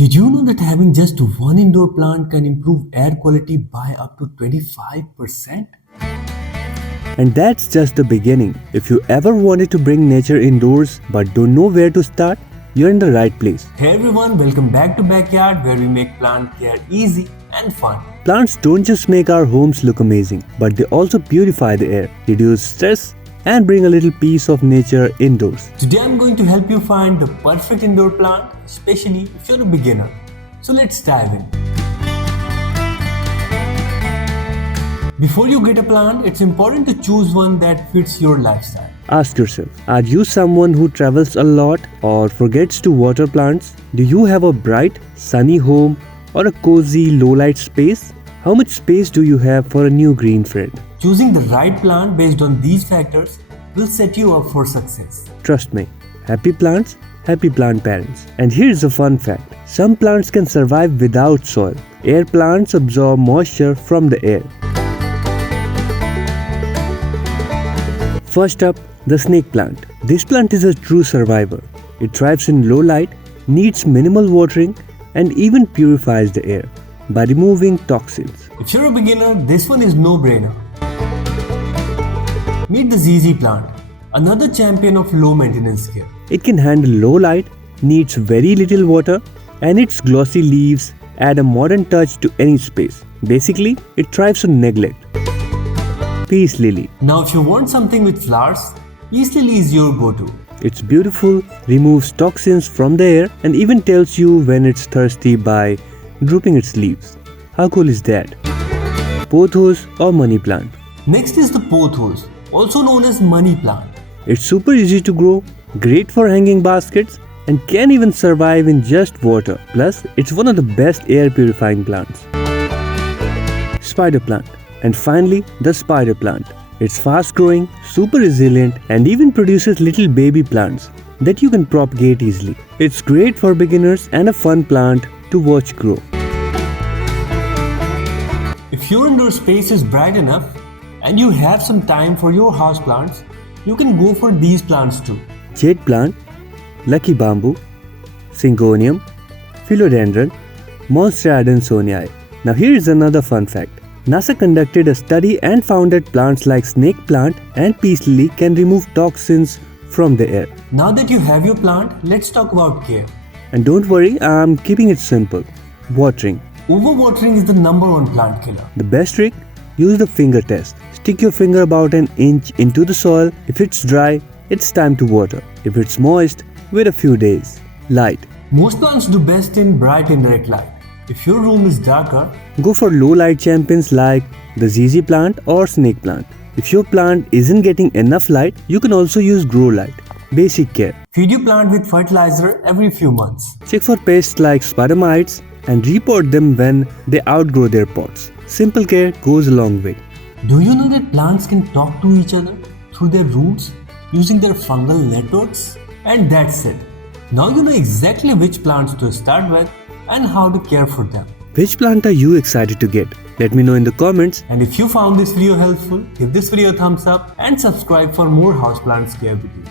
Did you know that having just one indoor plant can improve air quality by up to 25%? And that's just the beginning. If you ever wanted to bring nature indoors but don't know where to start, you're in the right place. Hey everyone, welcome back to Backyard where we make plant care easy and fun. Plants don't just make our homes look amazing, but they also purify the air, reduce stress, and bring a little piece of nature indoors. Today I'm going to help you find the perfect indoor plant, especially if you're a beginner. So let's dive in. Before you get a plant, it's important to choose one that fits your lifestyle. Ask yourself, are you someone who travels a lot or forgets to water plants? Do you have a bright, sunny home or a cozy, low-light space? How much space do you have for a new green friend? Choosing the right plant based on these factors will set you up for success. Trust me, happy plants, happy plant parents. And here's a fun fact. Some plants can survive without soil. Air plants absorb moisture from the air. First up, the snake plant. This plant is a true survivor. It thrives in low light, needs minimal watering, and even purifies the air by removing toxins. If you're a beginner, this one is no-brainer. Meet the ZZ plant, another champion of low maintenance care. It can handle low light, needs very little water, and its glossy leaves add a modern touch to any space. Basically, it thrives on neglect. Peace lily. Now if you want something with flowers, peace lily is your go-to. It's beautiful, removes toxins from the air, and even tells you when it's thirsty by drooping its leaves. How cool is that? Pothos or money plant. Next is the pothos, also known as money plant. It's super easy to grow, great for hanging baskets, and can even survive in just water. Plus, it's one of the best air purifying plants. Spider plant. And finally, the spider plant. It's fast growing, super resilient, and even produces little baby plants that you can propagate easily. It's great for beginners and a fun plant to watch grow. If your indoor space is bright enough and you have some time for your houseplants, you can go for these plants too. Jade plant, lucky bamboo, syngonium, philodendron, monstera adansonii. Now here is another fun fact. NASA conducted a study and found that plants like snake plant and peace lily can remove toxins from the air. Now that you have your plant, let's talk about care. And don't worry, I'm keeping it simple. Watering. Overwatering is the #1 plant killer. The best trick? Use the finger test. Stick your finger about an inch into the soil. If it's dry, it's time to water. If it's moist, wait a few days. Light. Most plants do best in bright indirect light. If your room is darker, go for low light champions like the ZZ plant or snake plant. If your plant isn't getting enough light, you can also use grow light. Basic care. Feed your plant with fertilizer every few months. Check for pests like spider mites and repot them when they outgrow their pots. Simple care goes a long way. Do you know that plants can talk to each other through their roots using their fungal networks? And that's it. Now you know exactly which plants to start with and how to care for them. Which plant are you excited to get? Let me know in the comments. And if you found this video helpful, give this video a thumbs up and subscribe for more houseplants care videos.